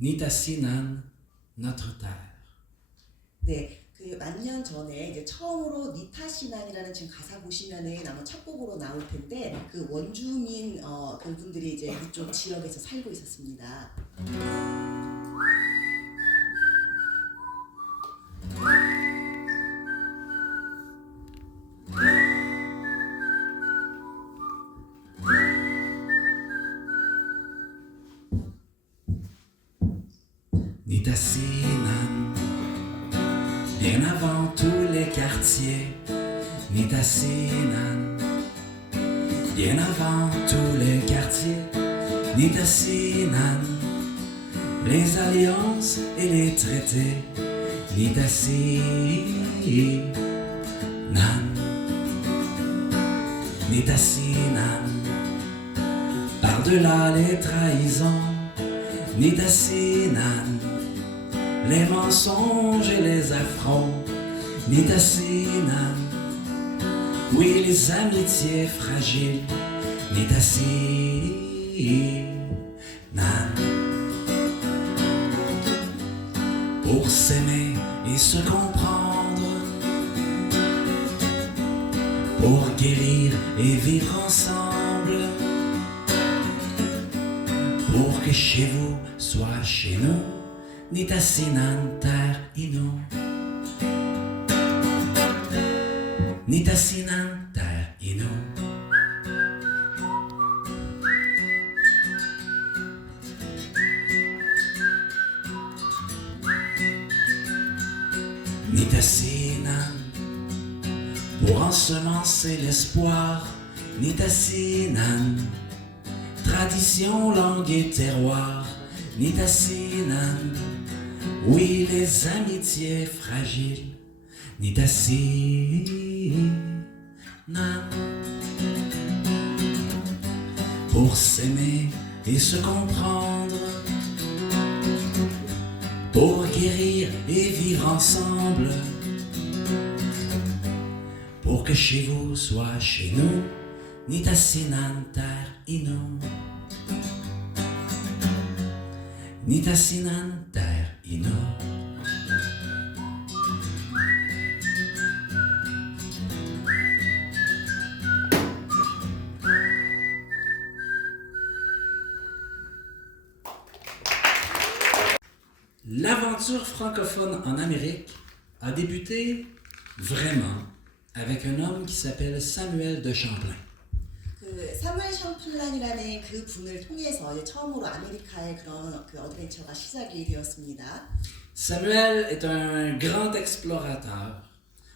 Nitassinan, notre terre. 네, 그 만년 전에 이제 처음으로 니타시난이라는 지금 가사 보시면은 아마 첫 곡으로 나올 텐데 그 원주민 그분들이 이제 그쪽 지역에서 살고 있었습니다. Nitassinan, bien avant tous les quartiers. Nitassinan, bien avant tous les quartiers. Nitassinan, les alliances et les traités. Nitassinan, Nitassinan, par-delà les trahisons. Nitassinan, les mensonges et les affronts. Nitassinan, oui, les amitiés fragiles. Nitassinan, pour s'aimer et se comprendre, pour guérir et vivre ensemble, pour que chez vous soit chez nous. Nitassinan terre inu. Nitassinan terre inu. Nitassinan, pour ensemencer l'espoir. Nitassinan, tradition, langue et terroir. Nitassinan, oui, les amitiés fragiles. Nitassinan, pour s'aimer et se comprendre, pour guérir et vivre ensemble, pour que chez vous soit chez nous. Nitassinan terre inu. Nitassinan terre inu. L'aventure francophone en Amérique a débuté vraiment avec un homme qui s'appelle Samuel de Champlain. 그 사무엘 샴플란이라는 그 분을 통해서 이제 처음으로 아메리카의 그런 그 어드벤처가 시작이 되었습니다. Samuel est un grand explorateur,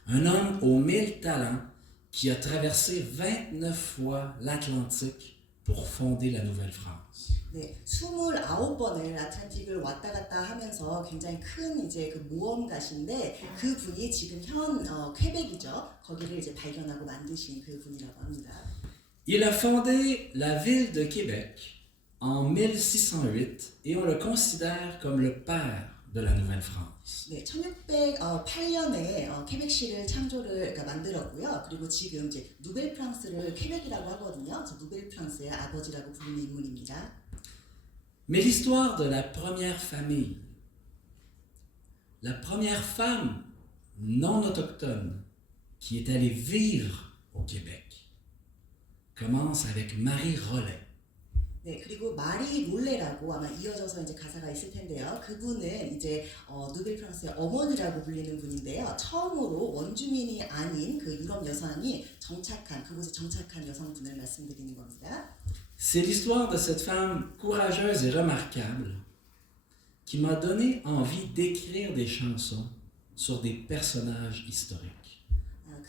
un homme aux 1000 talents qui a traversé 29 fois l'Atlantique pour fonder la Nouvelle-France. 네, 29번을 아틀란틱을 왔다 갔다 하면서 굉장히 큰 이제 그 모험가신데 그 분이 지금 현 퀘벡이죠. 거기를 이제 발견하고 만드신 그 분이라고 합니다. Il a fondé la ville de Québec en 1608 et on le considère comme le père de la Nouvelle-France. 네, 1608년에 퀘벡시를 창조를 그러니까 만들었고요. 그리고 지금 이제 누벨 프랑스를 퀘벡이라고 하거든요. 그래서 누벨 프랑스의 아버지라고 부르는 인물입니다. Mais l'histoire de la première famille, la première femme non autochtone qui est allée vivre au Québec, commence avec Marie Rollet. 네, 그리고 마리 롤레라고 아마 이어져서 이제 가사가 있을 텐데요. 그분은 이제 누벨 프랑스의 어머니라고 불리는 분인데요. 처음으로 원주민이 아닌 그 유럽 여성이 그곳에 정착한 여성분을 말씀드리는 겁니다. C'est l'histoire de cette femme courageuse et remarquable qui m'a donné envie d'écrire des chansons sur des personnages historiques.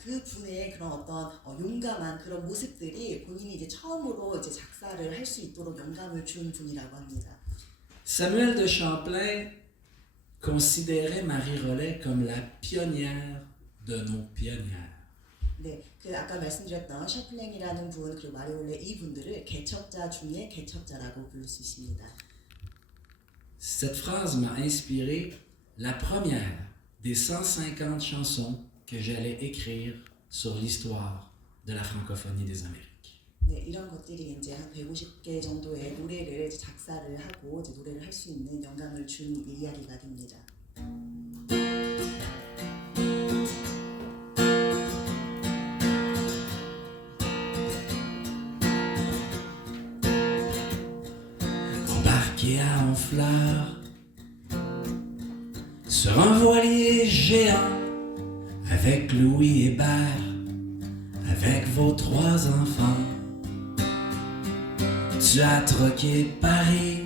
그 분의 그런 어떤 용감한 그런 모습들이 본인이 이제 처음으로 이제 작사를 할 수 있도록 영감을 준 분이라고 합니다. Samuel de Champlain considérait Marie Rollet comme la pionnière de nos pionnières. 네, 그 아까 말씀드렸던 샤플랭이라는 분 그리고 마리올레 이 분들을 개척자 중에 개척자라고 부를 수 있습니다. Cette phrase m'a inspiré la première des 150 chansons que j'allais écrire sur l'histoire de la francophonie des Amériques. 네, 이런 것들이 이제 한 150개 정도의 노래를 이제 작사를 하고 이제 노래를 할 수 있는 영감을 준 이야기가 됩니다. Embarqué à Honfleur sur un voilier géant avec Louis Hébert, avec vos 3 enfants. Tu as troqué Paris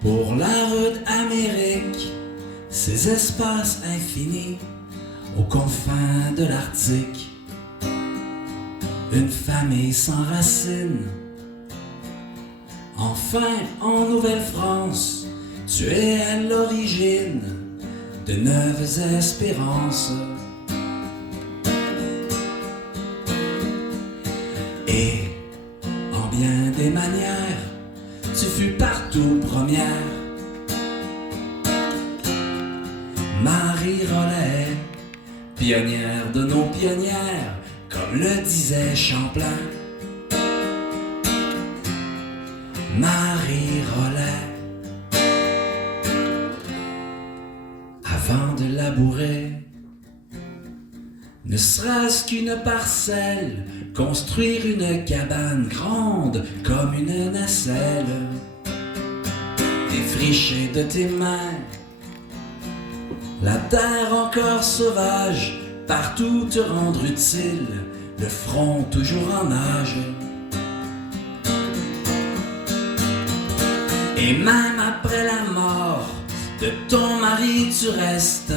pour la rude Amérique, ces espaces infinis aux confins de l'Arctique. Une famille sans racines. Enfin, en Nouvelle-France, tu es à l'origine de neuves espérances. Et en bien des manières, tu fus partout première. Marie Rollet, pionnière de nos pionnières, comme le disait Champlain. Marie Rollet, avant de labourer, ne serait-ce qu'une parcelle, construire une cabane grande comme une nacelle, défricher de tes mains la terre encore sauvage, partout te rendre utile, le front toujours en nage. Et même après la mort de ton mari tu restes,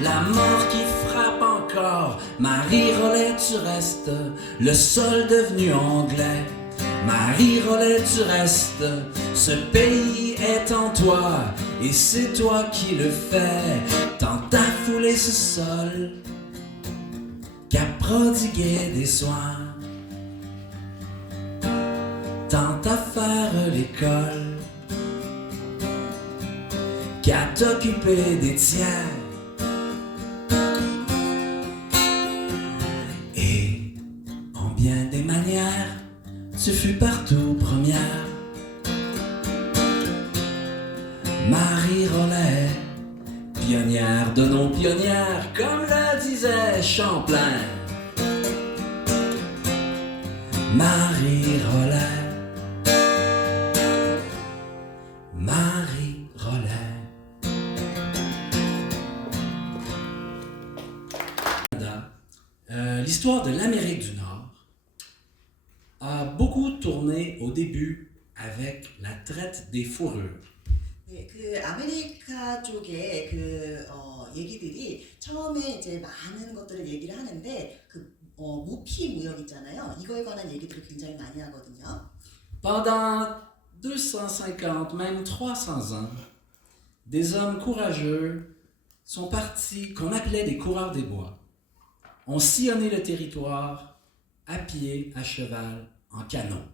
la mort qui frappe encore, Marie Rollet tu restes, le sol devenu anglais. Marie Rollet tu restes, ce pays est en toi, et c'est toi qui le fais, tant t'as foulé ce sol, qu'à prodiguer des soins, tant à faire l'école, qu'à t'occuper des tiens. Et en bien des manières, tu fus partout première. Marie Rollet, pionnière de nos pionnières, comme le disait Champlain. Marie Rollet, Marie Rollet. L'histoire de l'Amérique du Nord a beaucoup tourné au début avec la traite des fourrures. 네, 그 아메리카 쪽의 얘기들이 처음에 이제 많은 것들을 얘기를 하는데 무피 무역 있잖아요. 이거에 관한 얘기들을 굉장히 많이 하거든요. Pendant 250, même 300 ans, des hommes courageux sont partis, qu'on appelait des coureurs des bois, ont sillonné le territoire à pied, à cheval, en canot.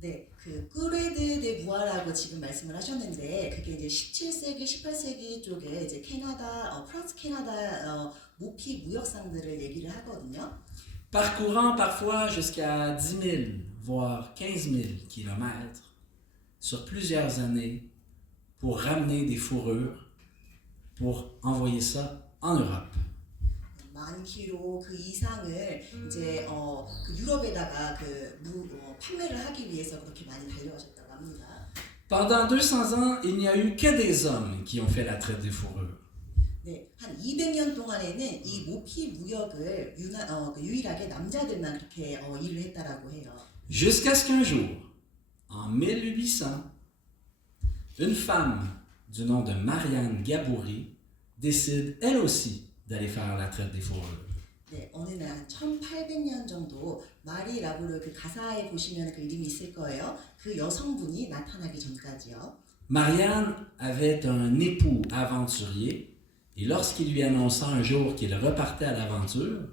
네, 그 꾸레드 데 부아라고 지금 말씀을 하셨는데 그게 이제 17세기, 18세기 쪽에 이제 캐나다, 프랑스 캐나다 무피 무역상들을 얘기를 하거든요. Parcourant parfois jusqu'à 10 000, voire 15 000 kilomètres sur plusieurs années pour ramener des fourrures, pour envoyer ça en Europe. 만 킬로 그 이상을 이제 그 유럽에다가 판매를 하기 위해서 그렇게 많이 달려가셨다고 합니다. Pendant 200 ans, il n'y a eu que des hommes qui ont fait la traite des fourrures. 네, 한 200년 동안에는 이 모피 무역을 유일하게 남자들만 그렇게 일을 했다라고 해요. Jusqu'à ce qu'un jour, en 1800, une femme du nom de Marianne Gaboury décide elle aussi d'aller faire la traite des fourrures. 네, 어느 날 1800년 정도 마리 라브르 그 가사에 보시면 그 이름이 있을 거예요. 그 여성분이 나타나기 전까지요. Marianne avait un époux aventurier et lorsqu'il lui annonça un jour qu'il repartait à l'aventure,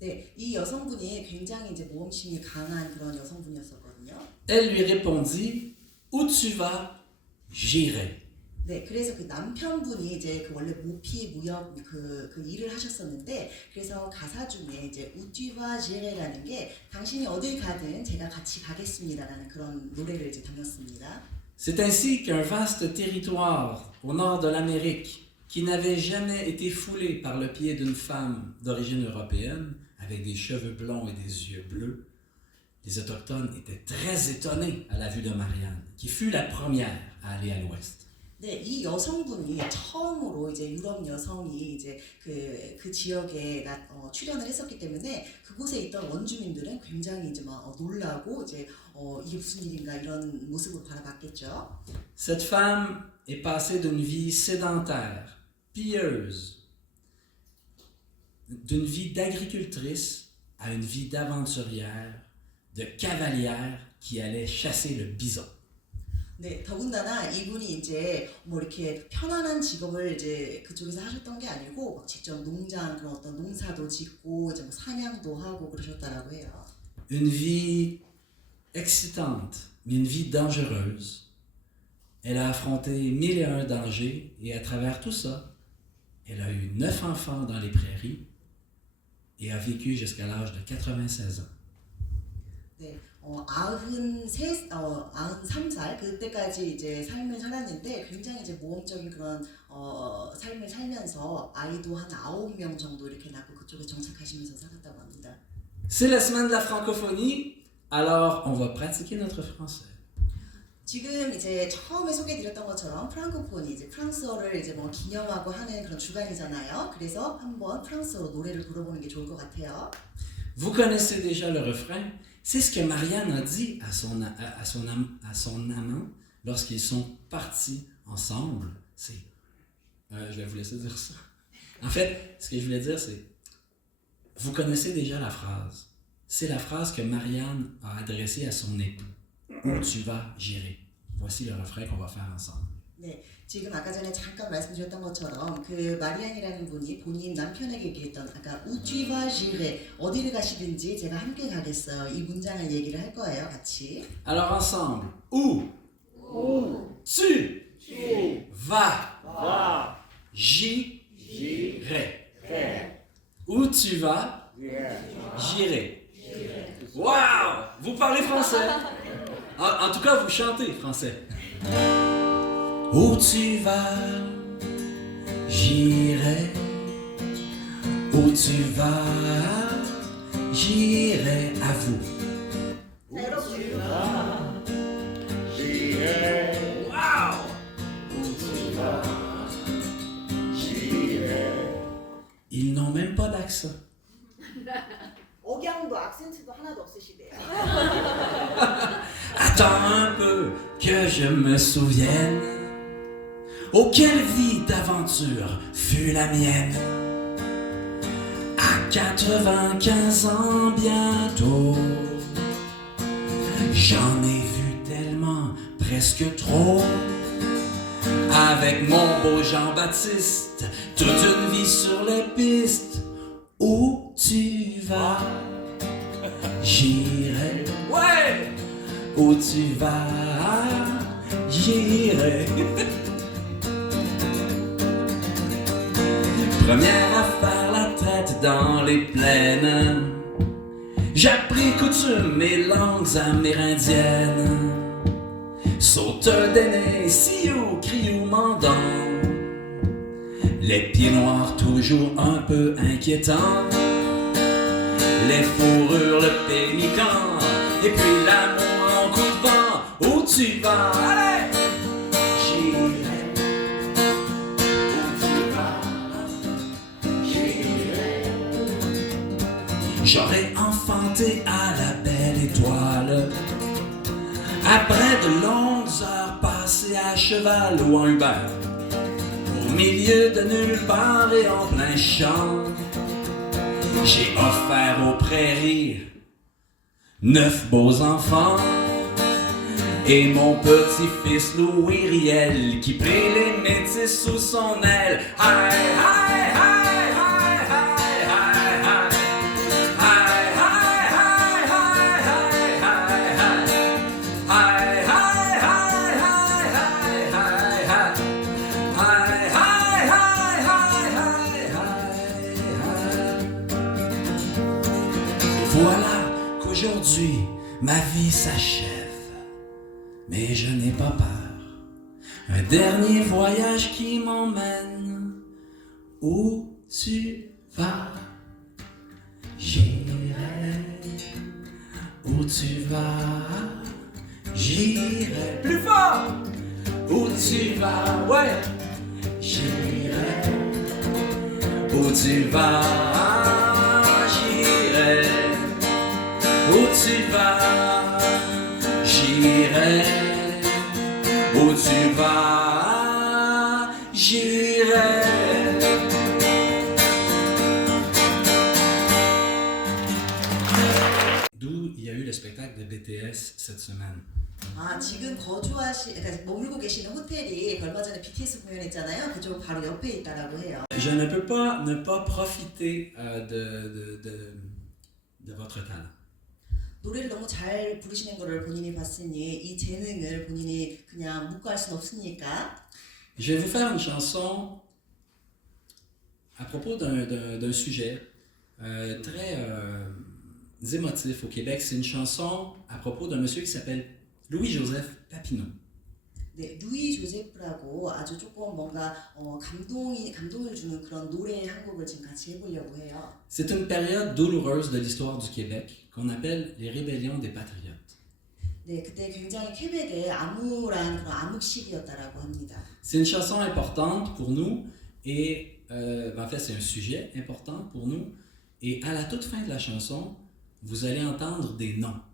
네, 이 여성분이 굉장히 이제 모험심이 강한 그런 여성분이었었거든요. elle lui répondit: Où tu vas, j'irai. 네, 그래서 그 남편분이 이제 그 원래 모피 무역 그 일을 하셨었는데, 그래서 가사 중에 이제 우티와 지레라는 게 당신이 어딜 가든 제가 같이 가겠습니다라는 그런 노래를 이제 담았습니다. C'est ainsi qu'un vaste territoire au nord de l'Amérique, qui n'avait jamais été foulé par le pied d'une femme d'origine européenne, avec des cheveux blonds et des yeux bleus, les Autochtones étaient très étonnés à la vue de Marianne, qui fut la première à aller à l'ouest. 네, 이 여성분이 처음으로 이제 유럽 여성이 이제 그 지역에 출연을 했었기 때문에 그곳에 있던 원주민들은 굉장히 이제 막 놀라고 이제 이게 무슨 일인가 이런 모습으로 바라봤겠죠. Cette femme est passée d'une vie sédentaire, pilleuse, d'une vie d'agricultrice à une vie d'aventurière, de cavalière qui allait chasser le bison. 네, 더군다나 이분이 이제 뭐 이렇게 편안한 직업을 이제 그쪽에서 하셨던 게 아니고 막 직접 농장 그런 어떤 농사도 짓고 이제 뭐 사냥도 하고 그러셨다라고 해요. Une vie excitante, mais une vie dangereuse. Elle a affronté 1001 dangers et à travers tout ça, elle a eu 9 enfants dans les prairies et a vécu jusqu'à l'âge de 96 ans. 네, 93살 그때까지 이제 삶을 살았는데 굉장히 이제 모험적인 그런 삶을 살면서 아이도 한 9명 정도 이렇게 낳고 그쪽에 정착하시면서 살았다고 합니다. C'est la semaine de la francophonie, alors on va pratiquer notre français. 지금 이제 처음에 소개해드렸던 것처럼 프랑코폰이 이제 프랑스어를 이제 뭐 기념하고 하는 그런 주간이잖아요. 그래서 한번 프랑스어로 노래를 불러보는 게 좋을 것 같아요. Vous connaissez déjà le refrain. C'est ce que Marianne a dit à son amant lorsqu'ils sont partis ensemble. C'est, je vais vous laisser dire ça. En fait, ce que je voulais dire, c'est, vous connaissez déjà la phrase. C'est la phrase que Marianne a adressée à son époux. Où tu vas, j'irai. Voici le refrain qu'on va faire ensemble. 네, 지금 아까 전에 잠깐 말씀드렸던 것처럼 그 마리안이라는 분이 본인 남편에게 얘기했던 아까 우쥐와 지레 어디를 가시든지 제가 함께 가겠어요. 이 문장을 얘기를 할 거예요, 같이. Alors ensemble, où tu vas, j'irai. Où tu vas, j'irai. Wow! Vous parlez français? En tout cas, vous chantez français. Où tu vas, j'irai. Où tu vas, j'irai à vous. 자, 여러분. Wow! Ils n'ont même pas d'accent. 억양도 악센트도 하나도 없으시대요. Attends un peu que je me souvienne. Oh, quelle vie d'aventure fut la mienne. À 95 ans bientôt, j'en ai vu tellement, presque trop. Avec mon beau Jean-Baptiste, toute une vie sur les pistes. Où tu vas, j'irai. Ouais! Où tu vas, j'irai. Première à faire la traite dans les plaines, j'appris coutumes et langues amérindiennes. Sauteur d'aînés, sioux, criou, mandant. Les pieds noirs toujours un peu inquiétants. Les fourrures, le pélican. Et puis l'amour en coup de vent. Où tu vas? Allez! J'irai. Où tu vas? J'irai. J'aurais enfanté à la belle étoile. Après de longues heures passées à cheval ou en Uber. Au milieu de nulle part et en plein champ, j'ai offert aux prairies 9 beaux enfants. Et mon petit-fils Louis Riel qui prit les métis sous son aile. Hi, hi, hi, hi, hi, hi, hi. Hi, hi, hi, hi, hi, hi, hi. Hi, hi, hi, hi, hi, hi, hi. Aujourd'hui, ma vie s'achève, mais je n'ai pas peur. Un dernier voyage qui m'emmène où tu vas. J'irai où tu vas. J'irai plus fort où tu vas. Ouais. J'irai où tu vas. J'irai où tu vas. J'irai où tu vas. J'irai. D'où il y a eu le spectacle de BTS cette semaine. 아, 지금 그러니까 머물고 계시는 호텔이 얼마 전에 BTS 공연했잖아요. 그쪽 바로 옆에 있다라고 해요. Je ne peux pas ne pas profiter de votre talent. 노래를 너무 잘 부르시는 거를 본인이 봤으니 이 재능을 본인이 그냥 묵과할 수는 없으니까. Je vais vous faire une chanson à propos d'un sujet très émotif au Québec. C'est une chanson à propos d'un monsieur qui s'appelle Louis-Joseph Papineau. 네, 루이 조세프라고 아주 조금 뭔가 감동을 주는 그런 노래 한 곡을 지금 같이 해보려고 해요. C'est une période douloureuse de l'histoire du Québec qu'on appelle les rébellions des patriotes. 네, 그때 굉장히 퀘벡의 암울한 그런 암흑 시기였다라고 합니다. C'est une chanson importante pour nous et en fait c'est un sujet important pour nous et à la toute fin de la chanson vous allez entendre des noms.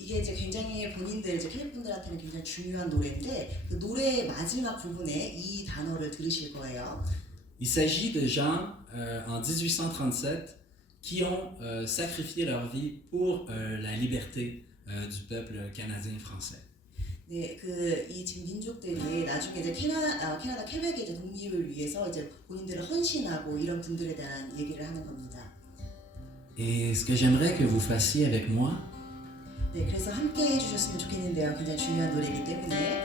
이게 이제 굉장히 본인들 이제 퀘벡 분들한테는 굉장히 중요한 노래인데 그 노래의 마지막 부분에 이 단어를 들으실 거예요. Il s'agit de gens en 1837 qui ont sacrifié leur vie pour la liberté du peuple canadien français. 네, 이 지금 민족들이 나중에 이제 캐나다 퀘벡의 이제 독립을 위해서 이제 본인들을 헌신하고 이런 분들에 대한 얘기를 하는 겁니다. Et ce que j'aimerais que vous fassiez avec moi, 네, 그래서 함께 해주셨으면 좋겠는데요. 굉장히 중요한 노래이기 때문에.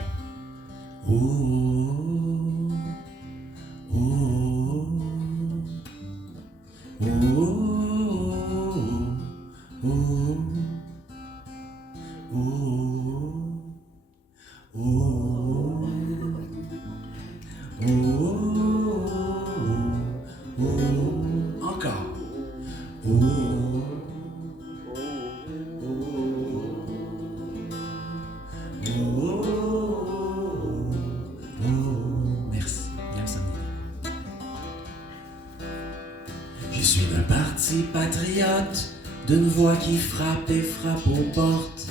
Encore. Merci. Je suis d'un parti patriote, d'une voix qui frappe et frappe aux portes,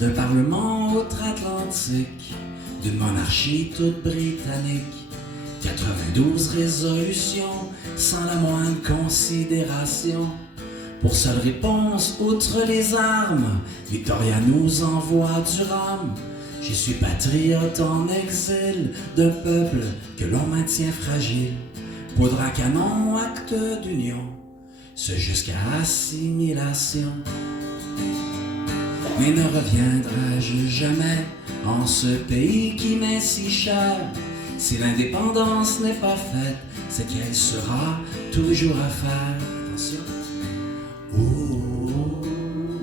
d'un parlement outre-Atlantique, d'une monarchie toute britannique. 92 résolutions sans la moindre considération. Pour seule réponse, outre les armes, Victoria nous envoie du rhum. Je suis patriote en exil d'un peuple que l'on maintient fragile. Poudre à canon, acte d'union, ce jusqu'à assimilation. Mais ne reviendrai-je jamais en ce pays qui m'est si cher? Si l'indépendance n'est pas faite, c'est qu'elle sera toujours à faire. Attention. Oh,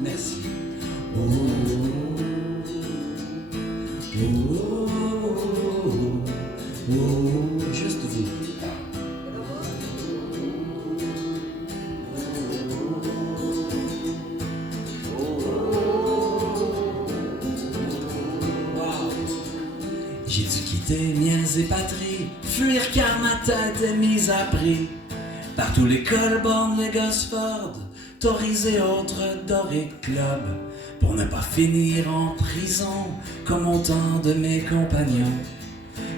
merci. Oh, oh, oh, oh, juste vous. J'ai dû quitter miens et patries, fuir car ma tête est mise à prix. Par tous les Colborne, les Gosford, Tories et autres Doric Club, pour ne pas finir en prison comme autant de mes compagnons,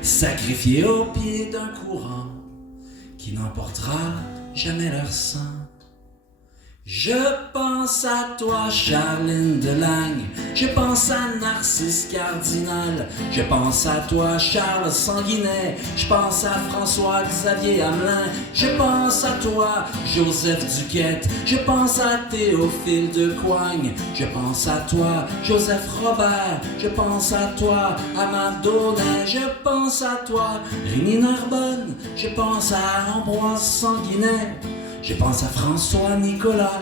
sacrifiés au pied d'un courant qui n'emportera jamais leur sang. Je pense à toi, Charline Delagne, je pense à Narcisse Cardinal, je pense à toi, Charles Sanguinet, je pense à François-Xavier Hamelin, je pense à toi, Joseph Duquette, je pense à Théophile de Coigne, je pense à toi, Joseph Robert, je pense à toi, Amadonnet, je pense à toi, Rémi Narbonne, je pense à Ambroise Sanguinet, je pense à François Nicolas,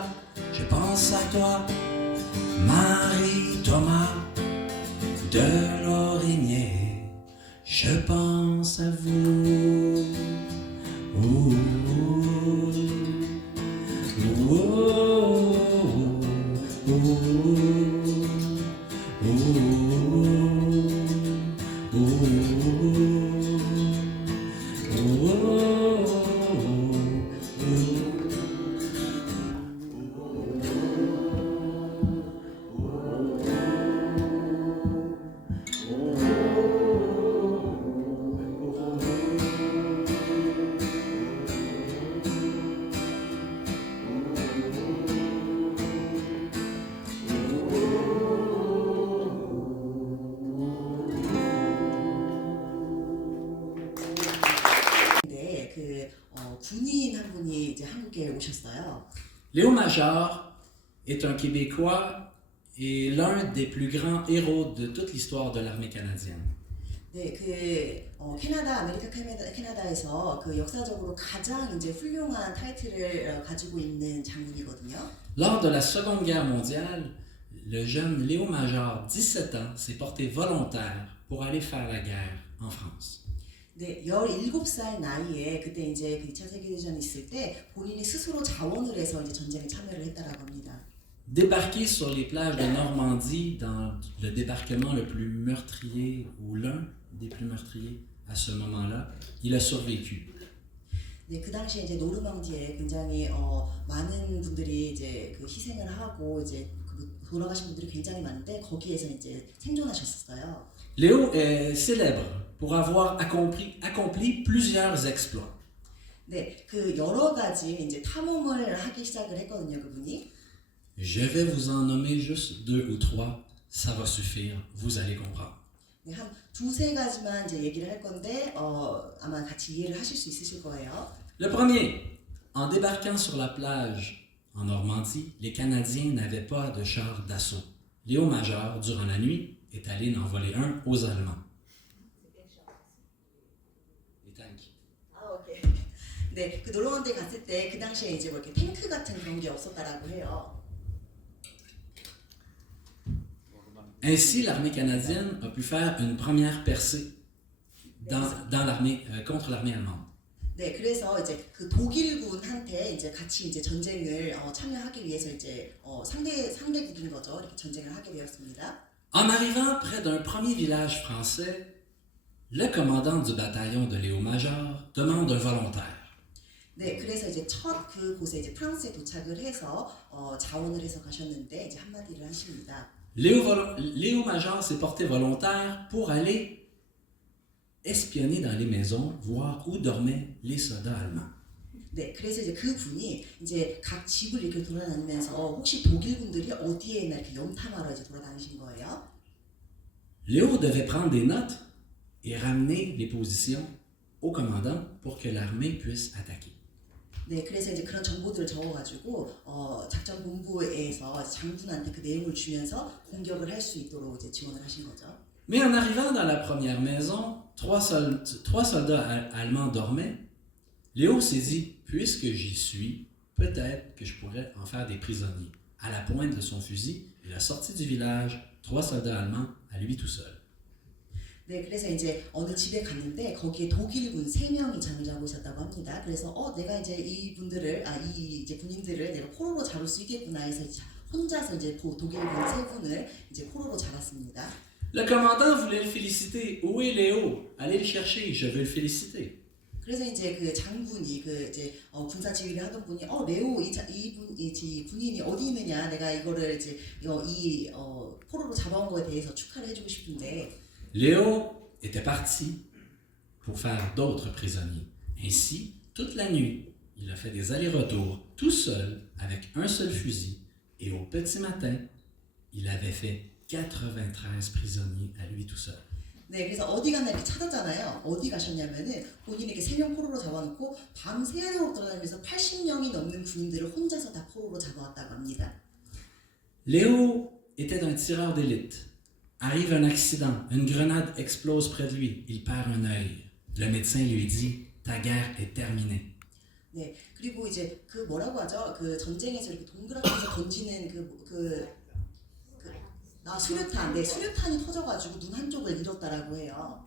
je pense à toi, Marie-Thomas de Lorigné, je pense à vous. Ouh, ouh, ouh, 네, 군인 한 분이 이제 한국에 오셨어요. Léo Major est un Québécois et l'un des plus grands héros de toute l'histoire de l'armée canadienne. 네, 아메리카 캐나다에서 그 역사적으로 가장 이제 훌륭한 타이틀을 가지고 있는 장군이거든요. Lors de la Seconde Guerre mondiale, le jeune Léo Major, 17 ans, s'est porté volontaire pour aller faire la guerre en France. 네, 17살 나이에 그때 이제 그 2차 세계대전이 있을 때 본인이 스스로 자원을 해서 이제 전쟁에 참여를 했다라고 합니다. Débarqué sur les plages de Normandie dans le débarquement le plus meurtrier, ou l'un des plus meurtriers à ce moment-là, il a survécu. 네, 그 당시에 이제 노르망디에 굉장히 많은 분들이 이제 그 희생을 하고 이제 돌아가신 분들이 굉장히 많은데 거기에서 이제 생존하셨어요. Léo est célèbre pour avoir accompli plusieurs exploits. 네, 그 여러 가지 이제 탐험을 하기 시작을 했거든요, 그분이. Je vais vous en nommer juste 2 ou 3, ça va suffire, vous allez comprendre. 네, 한 두세 가지만 이제 얘기를 할 건데 아마 같이 이해를 하실 수 있으실 거예요. Le premier, en débarquant sur la plage en Normandie, les Canadiens n'avaient pas de chars d'assaut. Léo Major, durant la nuit, est allé en voler un aux Allemands. Les tanks. 아, 오케이. 네, 그 노르망디에 갔을 때 그 당시에 이제 뭐 이렇게 탱크 같은 그런 게 없었다라고 해요. Ainsi, l'armée canadienne a pu faire une première percée contre l'armée allemande. 네, 그래서 이제 그 독일군한테 이제 같이 이제 전쟁을 참여하기 위해서 이제 상대국인 거죠. 이렇게 전쟁을 하게 되었습니다. En arrivant près d'un premier village français, le commandant du bataillon de Léo Major demande un volontaire. 네, 그래서 이제 첫 그곳에 이제 프랑스에 도착을 해서 자원을 해서 가셨는데 이제 한마디를 하십니다. Léo Major s'est porté volontaire pour aller espionner dans les maisons, voir où dormaient les soldats allemands. 네, 그래서 이제 그 분이 이제 각 집을 이렇게 돌아다니면서 혹시 독일군들이 어디에 있나 이렇게 염탐하러 이제 돌아다니신 거예요. Léo devait prendre des notes et ramener les positions au commandant pour que l'armée puisse attaquer. 네, 그래서 이제 그런 정보들을 적어가지고 작전 본부에서 장군한테 그 내용을 주면서 공격을 할 수 있도록 이제 지원을 하신 거죠. Mais en arrivant dans la première maison, trois soldats allemands dormaient. Léo s'est dit, puisque j'y suis, peut-être que je pourrais en faire des prisonniers. À la pointe de son fusil, il a sorti du village 3 soldats allemands à lui tout seul. 네, 그래서 이제 어느 집에 갔는데 거기에 독일군 3명이 잠을 자고 있었다고 합니다. 그래서 내가 이제 이분들을 이 이제 군인들을 내가 포로로 잡을 수 있겠구나 해서 혼자서 이제 독일군 3분을 이제 포로로 잡았습니다. Le commandant voulait le féliciter. Où est Léo? Allez le chercher, je veux le féliciter. 그래서 이제 그 장군이 그 이제 군사 지휘를 하던 분이 레오 이 군인이 어디 있느냐, 내가 이거를 이제 포로로 잡아온 거에 대해서 축하를 해주고 싶은데. Léo était parti pour faire d'autres prisonniers. Ainsi, toute la nuit, il a fait des allers-retours tout seul avec un seul fusil et au petit matin, il avait fait 93 prisonniers à lui tout seul. 네, 그래서 어디 갔나 이렇게 찾았잖아요. 어디 가셨냐면은 본인이 이렇게 3명 포로로 잡아놓고 밤 새도록 돌아다니면서 80명이 넘는 군인들을 혼자서 다 포로로 잡아왔다고 합니다. Léo était un tireur d'élite. Arrive un accident, une grenade explose près de lui, il perd un œil. Le médecin lui dit, ta guerre est terminée. 네, 그리고 이제 그 뭐라고 하죠? 그 전쟁에서 이렇게 동그라미에서 던지는 수류탄, 네, 수류탄이 터져가지고 눈 한쪽을 잃었다라고 해요.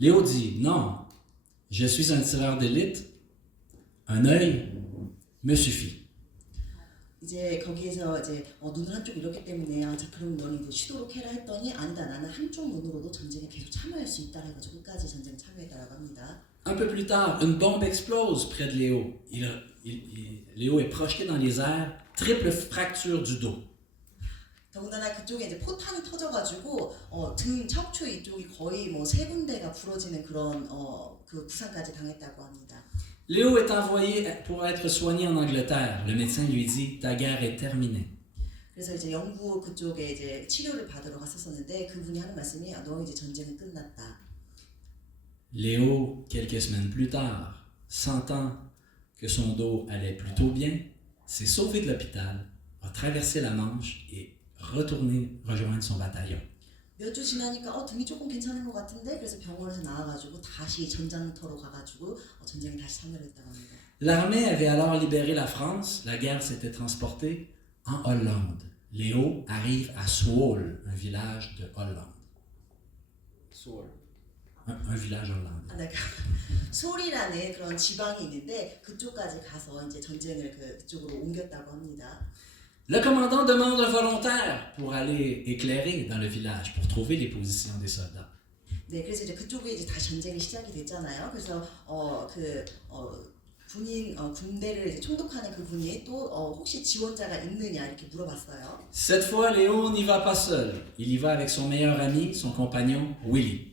Léo dit non, je suis un tireur d'élite, un œil me suffit. 이제 거기에서 이제 눈을 한쪽 잃었기 때문에 자 그럼 너는 이거 쉬도록 해라 했더니 아니다 나는 한쪽 눈으로도 전쟁에 계속 참여할 수 있다 해가지고 끝까지 전쟁에 참여했다라고 합니다. Un peu plus tard, une bombe explose près de Léo. Léo est projeté dans les airs, triple fracture du dos. 더군다나 그쪽에 이제 포탄이 터져가지고 등 척추 이쪽이 거의 뭐 세 군데가 부러지는 그런 그 부상까지 당했다고 합니다. Léo est envoyé pour être soigné en Angleterre. Le médecin lui dit ta guerre est terminée. 그래서 이제 영국 그쪽에 이제 치료를 받으러 갔었었는데 그분이 하는 말씀이 너 이제 전쟁은 끝났다. Léo, quelques semaines plus tard, sentant que son dos allait plutôt bien, s'est sauvé de l'hôpital, a traversé la Manche et retourné rejoindre son bataillon. 몇 주 지나니까 등이 조금 괜찮은 것 같은데 그래서 병원에서 나와가지고 다시 전장터로 가가지고 전쟁에 다시 참여를 했다고 합니다. L'armée avait alors libéré la France, la guerre s'était transportée en Hollande. Léo arrive à Sool, un village de Hollande. Sool. Un village hollandais. 네, 소리라는 그런 지방이 있는데 그쪽까지 가서 이제 전쟁을 그쪽으로 옮겼다고 합니다. Le commandant demande un volontaire pour aller éclairer dans le village, pour trouver les positions des soldats. 네, 그래서 이제 그쪽에 이제 다시 전쟁이 시작이 됐잖아요. 그래서 군인 군대를 이제 총독하는 그 분이 또 혹시 지원자가 있느냐 이렇게 물어봤어요. Cette fois, Léo n'y va pas seul. Il y va avec son meilleur ami, son compagnon Willy.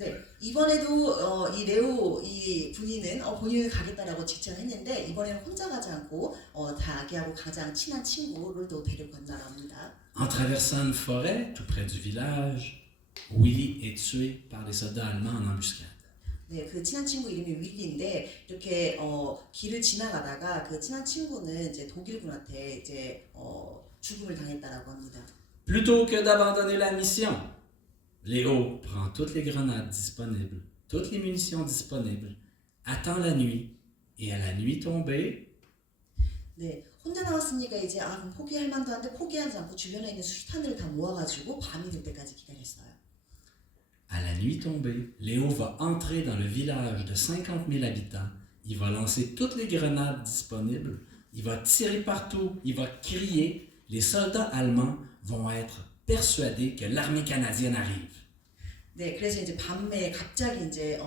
네, 이번에도 이 레오 이 군인은 본인은 가겠다라고 직전했는데 이번에는 혼자 가지 않고 자기하고 가장 친한 친구를 또 데리고 간다고 합니다. En traversant une forêt tout près du village, Willy est tué par des soldats allemands en embuscade. 네, 그 친한 친구 이름이 윌리인데 이렇게 길을 지나가다가 그 친한 친구는 이제 독일군한테 이제 죽음을 당했다라고 합니다. Plutôt que d'abandonner la mission, Léo prend toutes les grenades disponibles, toutes les munitions disponibles, attend la nuit, et à la nuit tombée, 네, 혼자 나왔으니까 이제 그럼 포기할 만도 한데 포기하지 않고 주변에 있는 수류탄을 다 모아가지고 밤이 될 때까지 기다렸어요. à la nuit tombée, Léo va entrer dans le village de 50 000 habitants, il va lancer toutes les grenades disponibles, il va tirer partout, il va crier, les soldats allemands vont être persuadés que l'armée canadienne arrive. 네, 그래서 이제 밤에 갑자기 이제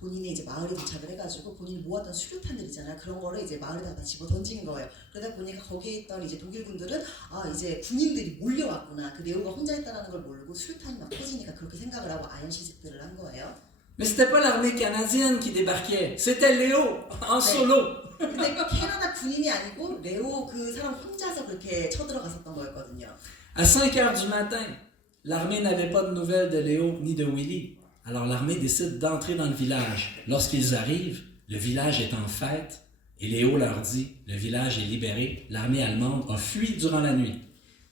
본인이 이제 마을에 도착을 해가지고 본인이 모았던 수류탄들 있잖아요. 그런 거를 이제 마을에다가 집어 던진 거예요. 그러다 보니까 거기에 있던 이제 독일군들은 이제 군인들이 몰려왔구나. 그 레오가 혼자 있다라는 걸 모르고 수류탄이 막 터지니까 그렇게 생각을 하고 아연 시식들을 한 거예요. Mais c'était pas l'armée canadienne qui débarquait, c'était Léo en solo. 근데 캐나다 군인이 아니고 레오 그 사람 혼자서 그렇게 쳐들어갔었던 거였거든요. À 5 heures du matin, l'armée n'avait pas de nouvelles de Léo ni de Willy. Alors l'armée décide d'entrer dans le village. Lorsqu'ils arrivent, le village est en fête et Léo leur dit « Le village est libéré, l'armée allemande a fui durant la nuit. »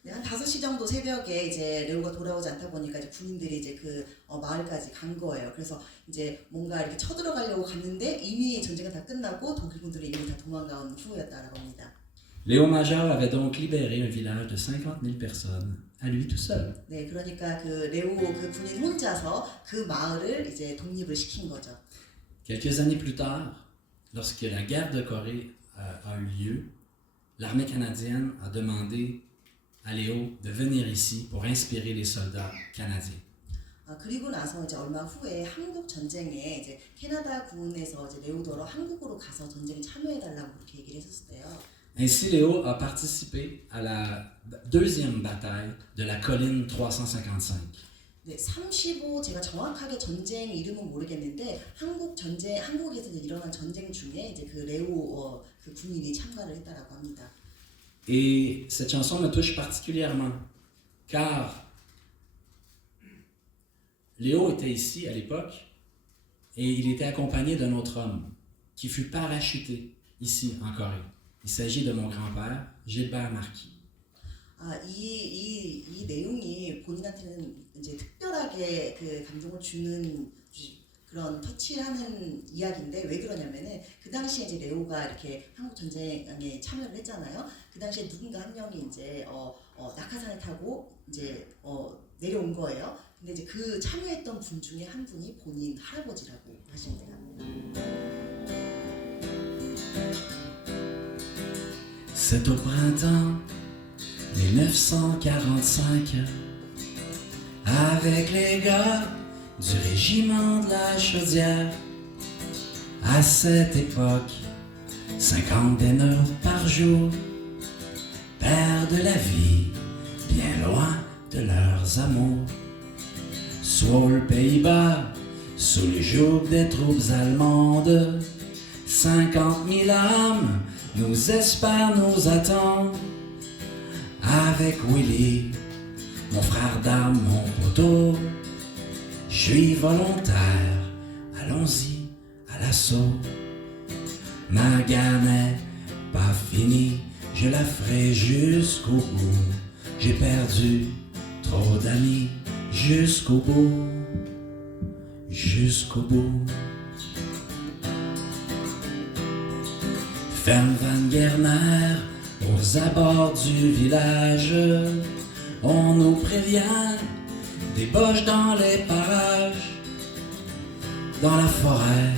네, 한 5시 정도 새벽에 이제 레오가 돌아오지 않다 보니까 이제 군인들이 이제 그 마을까지 간 거예요. 그래서 이제 뭔가 이렇게 쳐들어가려고 갔는데 이미 전쟁은 다 끝나고 독일군들이 이미 다 도망간 후였다라고 합니다. Léo Major avait donc libéré un village de 50 000 personnes, à lui tout seul. 네, 그러니까 그 레오 그 군인 혼자서 그 마을을 이제 독립을 시킨 거죠. Quelques années plus tard, lorsque la guerre de Corée a eu lieu, l'armée canadienne a demandé à Léo de venir ici pour inspirer les soldats canadiens. 그리고 나서 이제 얼마 후에 한국 전쟁에 이제 캐나다 군에서 이제 레오더러 한국으로 가서 전쟁에 참여해달라고 그렇게 얘기를 했었대요. Ainsi, Léo a participé à la deuxième bataille de la colline 355. 네, 35 제가 정확하게 전쟁 이름은 모르겠는데 한국에서 이제 일어난 전쟁 중에 이제 그 레오 그 군인이 참가를 했다라고 합니다. Et cette chanson me touche particulièrement, car Léo était ici à l'époque et il était accompagné d'un autre homme qui fut parachuté ici en Corée. Il s'agit de mon grand-père, Gilbert Marquis. 이 내용이 본인한테는 이제 특별하게 그 감동을 주는 그런 터치하는 이야기인데 왜 그러냐면은 그 당시에 이제 레오가 이렇게 한국 전쟁에 참여를 했잖아요. 그 당시에 누군가 한 명이 이제 낙하산을 타고 이제 내려온 거예요. 근데 이제 그 참여했던 분 중에 한 분이 본인 할아버지라고 하시면 돼요. C'est au printemps 1945, avec les gars du régiment de la Chaudière. À cette époque, 50 heures par jour perdent la vie bien loin de leurs amours. Soit aux Pays-Bas, sous le joug des troupes allemandes, 50 000 âmes nous espèrent, nous attendent. Avec Willy, mon frère d'armes, mon poteau, je suis volontaire, allons-y à l'assaut. Ma guerre n'est pas finie, je la ferai jusqu'au bout. J'ai perdu trop d'amis jusqu'au bout, jusqu'au bout. Ferme Van Gerner, aux abords du village, on nous prévient des boches dans les parages. Dans la forêt,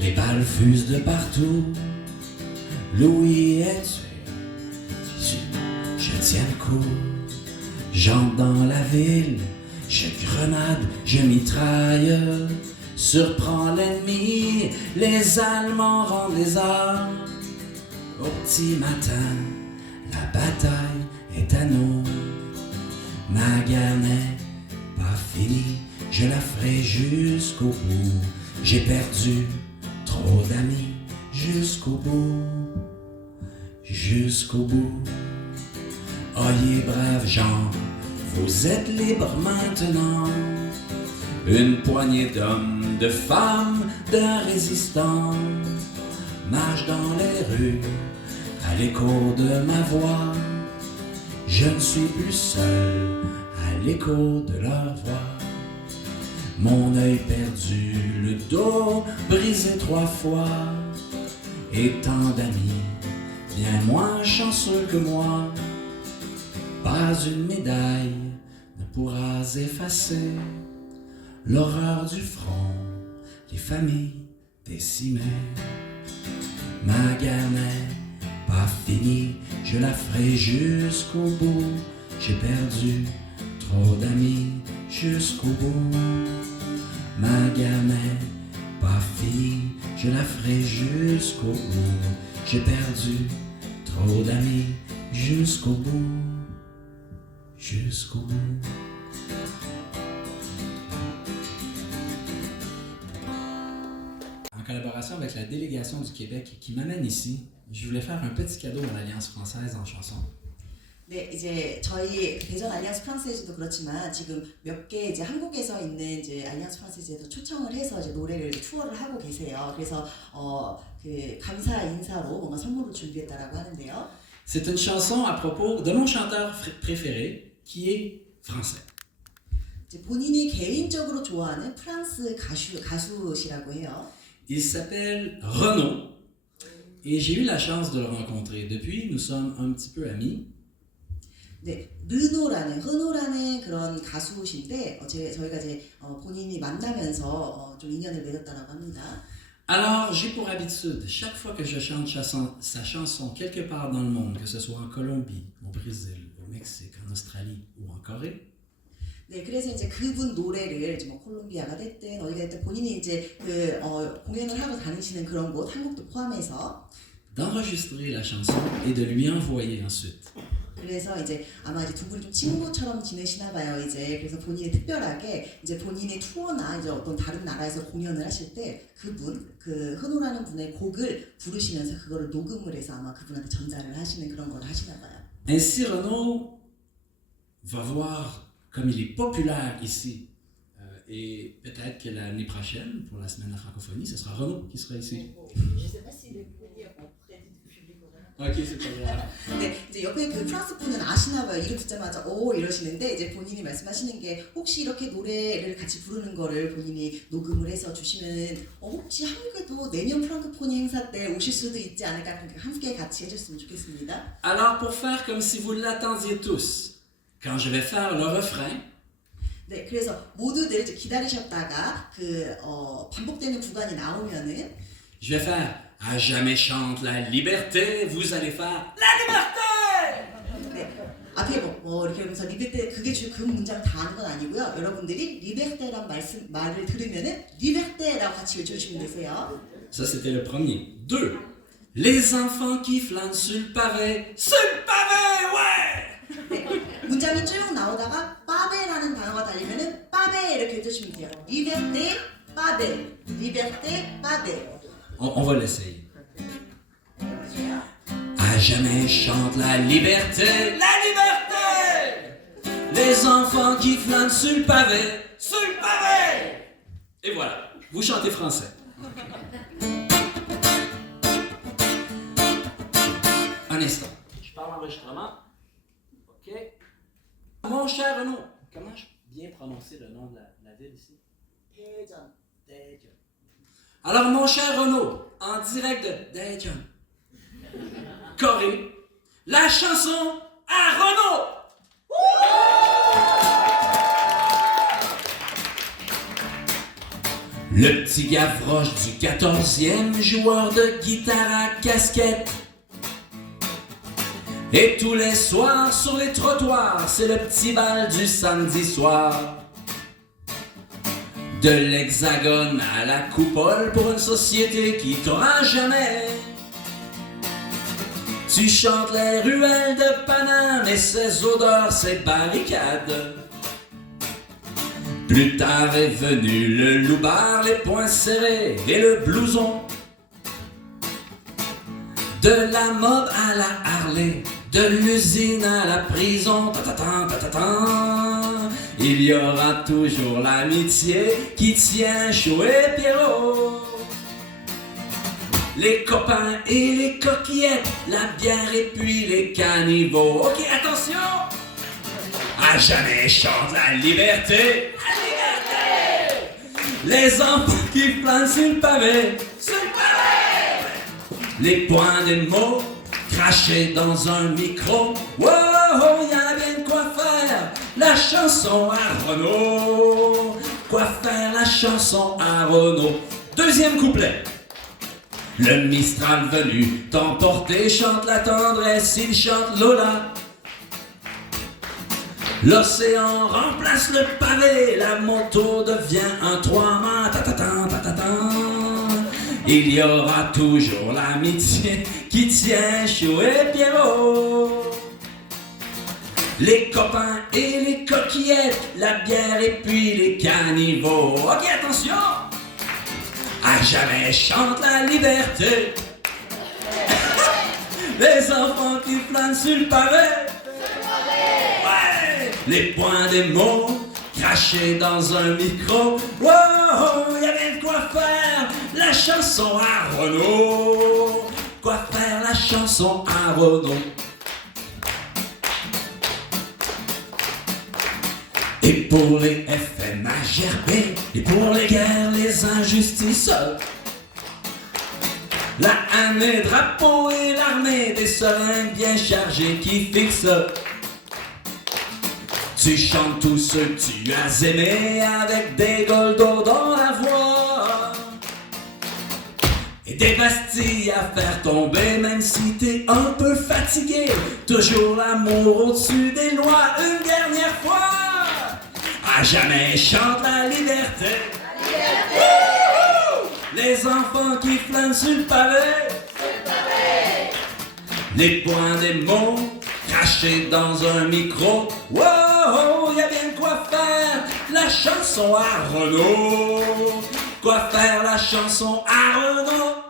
les balles fusent de partout. Louis est tué, je tiens le coup. J'entre dans la ville, je grenade, je mitraille. Surprends l'ennemi, les Allemands rendent les armes. Au petit matin, la bataille est à nous. Ma guerre n'est pas finie, je la ferai jusqu'au bout. J'ai perdu trop d'amis jusqu'au bout, jusqu'au bout. Oyez braves gens, vous êtes libres maintenant. Une poignée d'hommes, de femmes, de résistants marche dans les rues à l'écho de ma voix. Je ne suis plus seul à l'écho de leur voix. Mon œil perdu, le dos brisé 3 fois, et tant d'amis bien moins chanceux que moi. Pas une médaille ne pourra effacer l'horreur du front, les familles décimées. Ma guerre n'est pas finie, je la ferai jusqu'au bout. J'ai perdu trop d'amis jusqu'au bout. Ma guerre n'est pas finie, je la ferai jusqu'au bout. J'ai perdu trop d'amis jusqu'au bout, jusqu'au bout. En collaboration avec la délégation du Québec qui m'amène ici, je voulais faire un petit cadeau à l'Alliance française en chanson. 네, 이제 저희 대전 알리안스 프랑세즈도 그렇지만 지금 몇 개 이제 한국에서 있는 이제 알리안스 프랑세즈에서 초청을 해서 이제 노래를 투어를 하고 계세요. 그래서 그 감사 인사로 뭔가 선물을 준비했다라고 하는데요. C'est une chanson à propos de mon chanteur préféré qui est français. 이제 본인이 개인적으로 좋아하는 프랑스 가수시라고 해요. Il s'appelle Renaud et j'ai eu la chance de le rencontrer. Depuis, nous sommes un petit peu amis. 네, 르노라는 그런 가수신데 저희가 이제 본인이 만나면서 좀 인연을 맺었다라고 합니다. Alors, j'ai pour habitude, chaque fois que je chante sa chanson quelque part dans le monde, que ce soit en Colombie, au Brésil, au Mexique, en Australie ou en Corée, 네, 그래서 이제 그분 노래를 뭐 콜롬비아가 됐든 어디가 됐든 본인이 이제 공연을 하고 다니시는 그런 곳, 한국도 포함해서 d'enregistrer la chanson et de lui envoyer ensuite. 그래서 이제 아마 이제 두 분이 좀 친구처럼 지내시나 봐요. 이제 그래서 본인이 특별하게 이제 본인의 투어나 이제 어떤 다른 나라에서 공연을 하실 때 그분 그 흔호라는 분의 곡을 부르시면서 그거를 녹음을 해서 아마 그분한테 전달을 하시는 그런 걸 하시나 봐요. Ainsi, Renaud va voir comme il est populaire ici. Et peut-être que l'année prochaine, pour la semaine de la francophonie, ce sera Renaud qui sera ici. Je ne sais pas s'il est connu auprès du public. Ok, c'est pas grave. 네, 이제 옆에 그 프랑스 분은 아시나 봐요. 이름 듣자마자 오 이러시는데 이제 본인이 말씀하시는 게 혹시 이렇게 노래를 같이 부르는 거를 본인이 녹음을 해서 주시면 혹시 한국에도 내년 프랑크포니 행사 때 오실 수도 있지 않을까 함께 같이 해줬으면 좋겠습니다. Alors pour faire comme si vous l'attendiez tous, quand je vais faire le refrain, 네, 그래서 모두들 이제 기다리셨다가 그 반복되는 구간이 나오면은 je vais faire à jamais chante la liberté, vous allez faire la liberté! 네, 앞에 뭐 이렇게 하면서 리베테 그게 그 문장 다 하는 건 아니고요. 여러분들이 리베테란 말을 들으면은 리베테라고 같이 외쳐주시면 되세요. Ça c'était le premier. 2. Les enfants qui flânent sur le pavé, sur le pavé, ouais! 네, 문장이 쭉 나오다가 빠베라는 단어가 달리면은 빠베 이렇게 해주시면 돼요. 리베테 빠베, 리베테 빠베. On va l'essayer. À jamais chante la liberté, la liberté! Les enfants qui flânent sur le pavé, sur le pavé! Et voilà, vous chantez français. Un instant. Je parle enregistrement. OK. Mon cher Renaud, comment je bien prononcer le nom de la ville ici? 대전. Daejeon. Alors, mon cher Renaud, en direct de Daejeon, Corée, la chanson à Renaud! Le petit Gavroche du 14e, joueur de guitare à casquette. Et tous les soirs sur les trottoirs, c'est le petit bal du samedi soir. De l'hexagone à la coupole pour une société qui t'aura jamais. Tu chantes les ruelles de Paname et ses odeurs, ses barricades. Plus tard est venu le loupard, les poings serrés et le blouson. De la mob à la Harley, de l'usine à la prison, ta-ta-ta, ta-ta-ta. Il y aura toujours l'amitié qui tient Chou et Pierrot. Les copains et les coquillettes, la bière et puis les caniveaux. Ok, attention! À jamais chante la liberté, la liberté! Les enfants qui planent sur le pavé, sur le pavé! Les points des mots crachés dans un micro. Wow, y a bien de quoi faire la chanson à Renaud. Quoi faire la chanson à Renaud. Deuxième couplet. Le Mistral venu t'emporter chante la tendresse, il chante Lola. L'océan remplace le pavé, la moto devient un trois-mâts, ta-ta-ta, ta-ta-ta. Il y aura toujours l'amitié qui tient Chou et Pierrot. Les copains et les coquillettes, la bière et puis les caniveaux. Ok, attention! À jamais chante la liberté. Les enfants qui flânent sur le pavé. Ouais! Les points des mots crachés dans un micro. Wow, y a bien de quoi faire la chanson à Renaud. Quoi faire la chanson à Renaud. Et pour les FMHRB, et pour les guerres, les injustices, la haine, les drapeaux et l'armée, des seringues bien chargées qui fixent. Tu chantes tous ceux que tu as aimés avec des goldos dans la voix. Et des bastilles à faire tomber, même si t'es un peu fatigué. Toujours l'amour au-dessus des lois, une dernière fois. À jamais chante la liberté. La liberté. Les enfants qui flânent sur le pavé. Les points des mots crachés dans un micro. Wow, y a bien de quoi faire la chanson à Renaud. Quoi faire la chanson à Renaud.